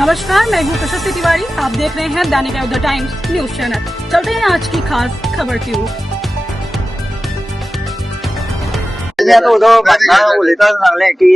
नमस्कार, मैं हूँ प्रशस्ति तिवारी। आप देख रहे हैं दैनिक द टाइम्स न्यूज चैनल। चलते हैं आज की खास खबर की ओर। उद्धव उलयतना सांगलें की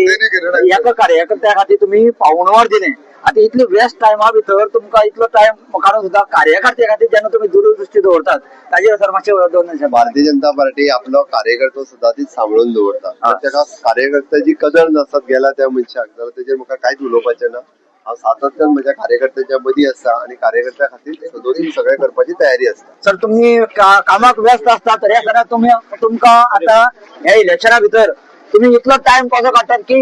एका कार्यकर्त्या खातीर तुमी पावणवार दिलें। आता इतले व्यस्त टायमा भितर तुमकां इतलो टायम काडून सुद्दां कार्यकर्त्या खातीर जेन्ना तुमी दूरदृश्टी दवरतात ताजेर सर मातशें दोन भारतीय जनता पार्टी आपलो कार्यकर्तो सदांच सांबाळून दवरता। ताका कार्यकर्त्याची कदर नसत गेला त्या मनशाक जाल्यार तेजेर म्हाका कांयच उलोवपाचें ना। हांव सातत्यान म्हज्या कार्यकर्त्याच्या मदीं आसा आनी कार्यकर्त्या खातीर सदोदीत सगळें करपाची तयारी आसता। सर तुमी कामाक व्यस्त आसता तरी आसतना तुमकां आतां ह्या इलेक्शना भितर तुम्ही इतलो टाइम कसो काडटात की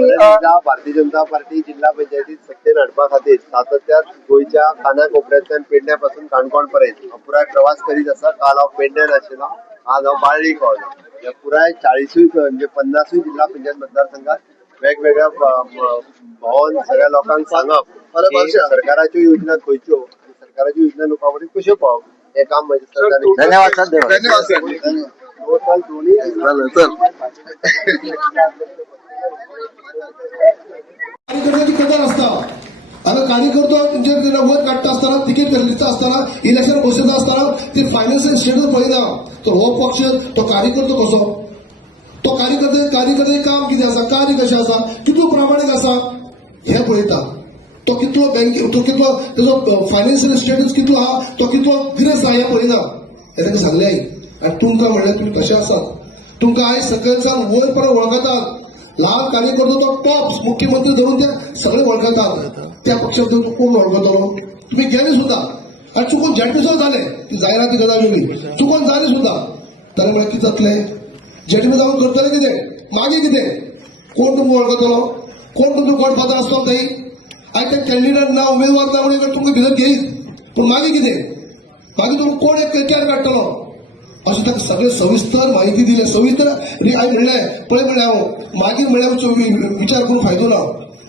भारतीय जनता पार्टी जिल्हा पंचायतीत सत्तेन हाडपा खातीर सातत्यान गोंयच्या कानाकोपऱ्यांतल्यान पेडण्यापासून काणकोण पर्यंत पुराय प्रवास करीत आसा। काल हांव पेडण्यान आशिल्लो, आज हांव बाळ्ळी पावलो। ह्या पुराय 40 म्हणजे 50 जिल्हा पंचायत मतदारसंघात वेगवेगळ्या भोंवून सगळ्या लोकांक सांगप सरकाराच्यो योजना खंयच्यो आनी सरकाराच्यो योजना लोकां पर्यंत कश्यो पावप हें काम म्हजें सरकारान। धन्यवाद सर। धन्यवाद सर। कार्यकर्त्याची कदर असता आणि कार्यकर्तो वोट काढता असताना तिकीट दिता असताना इलेक्शन बसयता असताना ते फायनान्शियल स्टेटस पळयना तर हो पक्ष तो कार्यकर्तो कसो, तो कार्यकर्ते काम कितें आसा, कार्य कशें आसा, कितलो प्रामाणीक आसा हे पळयता। तो कितलो तो कितलो तेजो फायनान्शियल स्टेटस कितलो आहा, तो कितलो गिरेस्त आहा हे पळयना। हे ताका सांगलें आई आनी तुमकां म्हणल्यार तुमी तशें आसात। तुमकां आयज सकयलसान वयर पर्यंत वळखतात। ल्हान कार्यकर्तो तो टॉप मुख्यमंत्री धरून ते सगळे वळखतात। त्या पक्षात कोण वळखतलो तुम्ही गेले सुद्धा आणि चुकून झेडपीचो जाले ती जायराती गजाल वेगळी चुकून जाले सुद्धा तर म्हळ्यार कितें जातलें? झेडपी जावन करतले कितें, मागीर कितें? कोण तुमकां वळखतलो, कोण तुमचो गॉडफादर आसतलो थंय? आयज ते कॅन्डिडेट ना उमेदवार ना म्हणून तुमकां भितर घेयत पूण मागीर कितें? मागीर तुमकां कोण एक केटीआर काडटलो अशें ताका सगळें सविस्तर म्हायती दिली। सविस्तर हांवें म्हणलें पळय म्हणलें हांव मागीर म्हणल्यार विचार करून फायदो ना।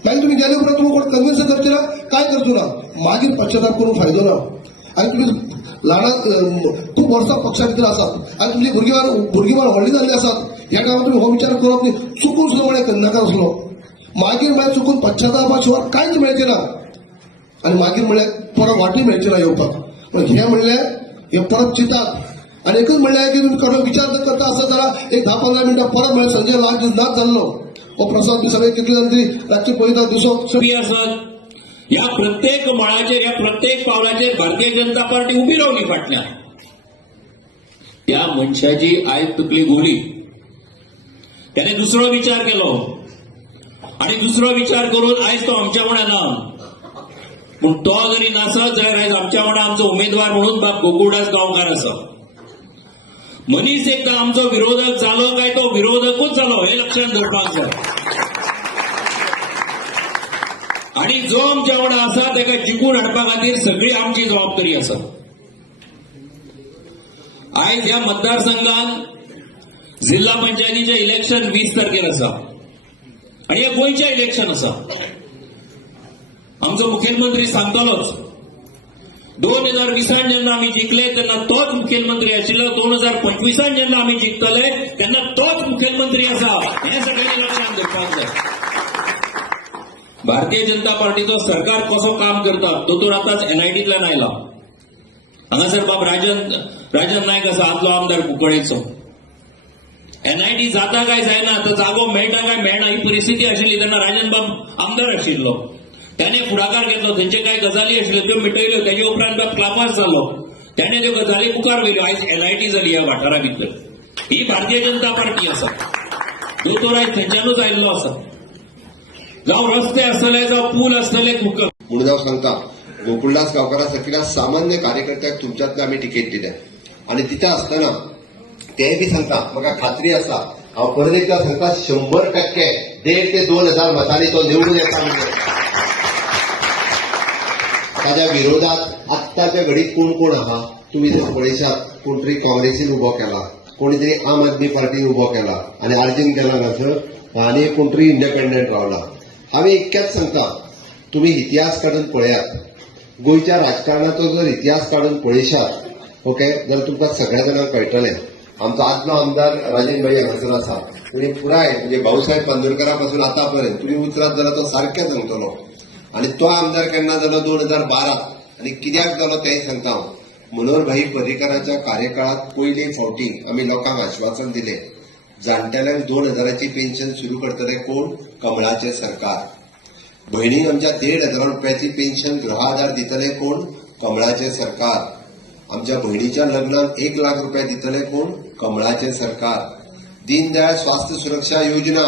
मागीर तुमी गेले उपरांत तुमी कोण कन्विन्स करचे ना, काय करचो ना, मागीर पश्चाताप करून फायदो ना। आनी तुमी ल्हान खूब वर्सां पक्षा भितर आसात आनी तुमची भुरगीं व्हडली जाल्ली आसात। ह्या कामाक तुमी हो विचार करप न्ही, चुकून सुद्दां म्हळ्यार करनाका असलो। मागीर म्हळ्यार चुकून पश्चातापा शिवाय कांयच मेळचें ना आनी मागीर म्हळ्यार परत वाटूय मेळचें ना येवपाक। पूण हे म्हणल्यार हे परत चिंतात आनी एकच म्हणल्यार की तुमी कसो विचार करता आसत जाल्यार एक 10-15 मिनटां परत म्हळ्यार संजय नाच जाल्लो हो प्रसाद बी सगळे कितले जाण तरी रातचे पळयता दिसो असत। या प्रत्येक मळाचेर या प्रत्येक पावलाचेर भारतीय जनता पार्टी उभी रावली फाटल्यान। त्या मनशाची आयज तकली घुंवली, त्याने दुसरो विचार केलो आणि दुसरो विचार करून आयज तो आमच्या वांगडा ना। पूण तो जरी नासत जाल्यार आयज आमच्या वांगडा आमचो उमेदवार म्हणून बाब गोकुळदास गांवकार आसा। मनीस एकदा आमचो विरोधक जालो काय तो विरोधकूच जालो हे लक्षात दवरपाक जाय। आणि जो आमच्या वांगडा आसा ताका जिखून हाडपा खातीर सगळी आमची जबाबदारी आसा। आयज ह्या मतदारसंघात जिल्हा पंचायतीचें इलेक्शन 20 तारखेर आसा आणि हे गोंयचें इलेक्शन आसा। आमचो मुखेलमंत्री सांगतलोच 2020 जेन्ना आमी जिखले तेन्ना तोच मुखेलमंत्री आशिल्लो, 2025 जेन्ना आमी जिखतले तेन्ना तोच मुखेलमंत्री आसा हे सगळ्यांनी लक्षात दवरपाक जाय। भारतीय जनता पार्टीचो सरकार कसो काम करता दोतोर आतांच NITंतल्यान आयला। हांगासर बाब राजन नायक आसा आदलो आमदार कुंकळ्ळेचो। NIT जाता काय जायना तो जागो मेळटा काय मेळना ही परिस्थिती आशिल्ली तेन्ना राजन बाब आमदार आशिल्लो। त्याने फुडाकार घेतलो, थंयचे कांय गजाली आशिल्ल्यो त्यो मिटयल्यो, तेजे उपरांत क्लापास जालो, त्याने त्यो गजाली मुखार व्हेल्यो। आयज NIT जाली ह्या वाठारा भितर। ही भारतीय जनता पार्टी आसा। दोतोर आयज थंयच्यानूच आयिल्लो आसा। जावं रस्ते आसतले, जावं पूल आसतले, म्हणून हांव सांगता गोकुळदास गांवकारा सारकिल्या सामान्य कार्यकर्त्याक तुमच्यातल्यान आमी टिकेट दिल्या आनी दिता आसतना तेय बी सांगता म्हाका खात्री आसा हांव परत एकदा सांगता 100% 1,500 ते 2,000 मतांनी तो निवडून येता म्हणजे ताच्या विरोधात आत्ताच्या घडीत कोण कोण आहा तुम्ही जर पळयशात कोण तरी काँग्रेसीन उबो केला, कोणी तरी आम आदमी पार्टीन उबो केला आनी अर्जुन केला नसर आनी कोण तरी इंडिपेंडंट रावला। हांवें इतकेंच सांगता तुम्ही इतिहास काडून पळयात, गोंयच्या राजकारणाचो जर इतिहास काडून पळयशात ओके जाल्यार तुमकां सगळ्या जाणांक कळटलें। आमचो आदलो आमदार राजेन भाई हांगासर आसा, तुमी पुराय म्हणजे भाऊसाहेब बांदोडकरा पासून आतां पर्यंत तुमी उतरात जाल्यार तो सारकें सांगतलो। आणि तो आमदार केन्ना जालो 2012 आणि कित्याक जालो तेंय सांगता हांव. मनोहर भाई पर्रीकराच्या कार्यकाळात पयले फावटी आमी लोकांक आश्वासन दिले जाणटेल्यांक 2000ची पेन्शन सुरू करतले कोण? कमळाचे सरकार. भयणीक आमच्या 1,500 रुपयाची पेन्शन गृह दितले कोण? कमळाचे सरकार. आमच्या भयणीच्या लग्नाक 1 लाख रुपया दितले कोण? कमळाचे सरकार. दीनदयाळ स्वास्थ्य सुरक्षा योजना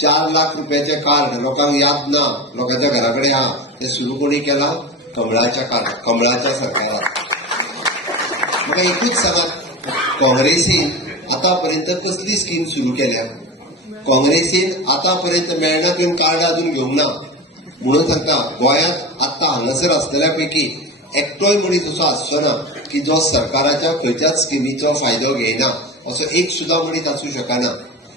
4 लाख रुपयाचे कार्ड लोकांक याद ना, लोकांच्या घराकडे हा, ते सुरू कोणी केला? कमळाच्या सरकारात. म्हाका एकूच सांगात, काँग्रेसीन आतापर्यंत कसली स्कीम सुरू केल्या? काँग्रेसीन आतापर्यंत मेळना तुवें कार्ड अजून घेवंक ना. म्हणून सांगता, गोंयांत आत्ता हांगासर आसतल्या पैकी एकटोय मनीस असो आसचो ना की जो सरकाराच्या खंयच्याच स्किमीचो फायदो घेयना. असो एक सुद्धा मनीस आसूं शकना.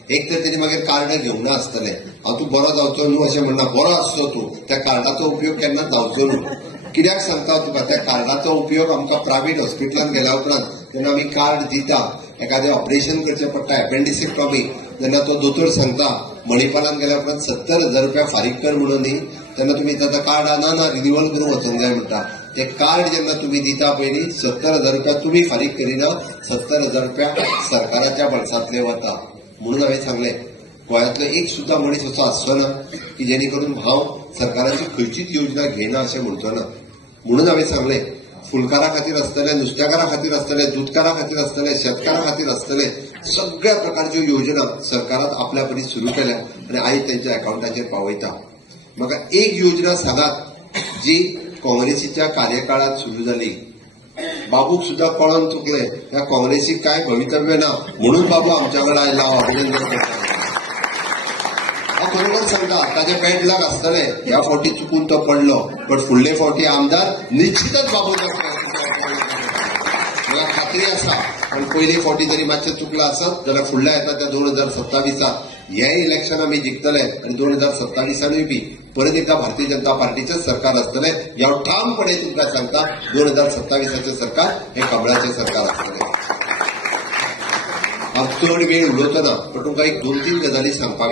एक तर तेणी मागीर कार्ड घेवंक ना आसतलें. हांव तूं बरो जावचो न्हू अशें म्हणना, बरो आसचो तूं, त्या कार्डाचो उपयोग केन्ना जावचो न्हू. कित्याक सांगता तुका, त्या कार्डाचो उपयोग आमकां प्रायव्हेट हॉस्पिटलांत गेल्या उपरांत जेन्ना आमी कार्ड दिता, एखादें ऑपरेशन करचें पडटा, एपेंडिसेक्टॉमी, जेन्ना तो दोतोर सांगता मणिपालांत गेल्या उपरांत 70,000 रुपया फारीक कर म्हणून न्ही, तेन्ना तुमी ताका कार्ड ना रिन्युअल करूंक वचूंक जाय म्हणटा. ते कार्ड जेन्ना तुम्ही दिता पयलीं 70,000 रुपया तुम्ही फारीक करिना, 70,000 रुपया सरकाराच्या बळसांतले वता. म्हणून हांवें सांगलें, गोंयांतलो एक सुद्धा मनीस असो आसचो ना की जेणे करून हांव सरकाराची खंयचीच योजना घेयना अशें म्हणचो ना. म्हणून हांवें सांगलें, फुलकारा खातीर आसतले, नुस्तेकारा खातीर आसतले, दूधकारा खातीर आसतले, शेतकारा खातीर आसतले, सगळ्या प्रकारच्यो योजना सरकारान आपल्या परी सुरू केल्या आनी आयज तेंच्या अकाउंटाचेर पावयता. म्हाका एक योजना सांगात जी काँग्रेसीच्या कार्यकाळात सुरू झाली. बाबूक सुद्धा कळून चुकले, या काँग्रेसीक काय भवितव्य ना, म्हणून बाबू आमच्याकडे आयला. अभिनंदन करता. खरोखर सांगता, ताचे बॅड लक आसतले, ह्या फावटी चुकून तो पडलो, पण फुडले फावटी आमदार निश्चितच बाबू मला खात्री आसा. पण पयली फावटी जरी मातशें चुकला आसत जाल्यार फुडल्या येता त्या 2027 हे इलेक्शन आमी जिखतले आनी 2027 बी परत एकदा भारतीय जनता पार्टीचें सरकार आसतलें. ह्या ठामपणे तुमकां सांगता, 2027 सरकार हे कमळाचें सरकार आसतलें. हांव चड वेळ उलोवचो ना, पण तुमकां एक 2-3 गजाली सांगपाक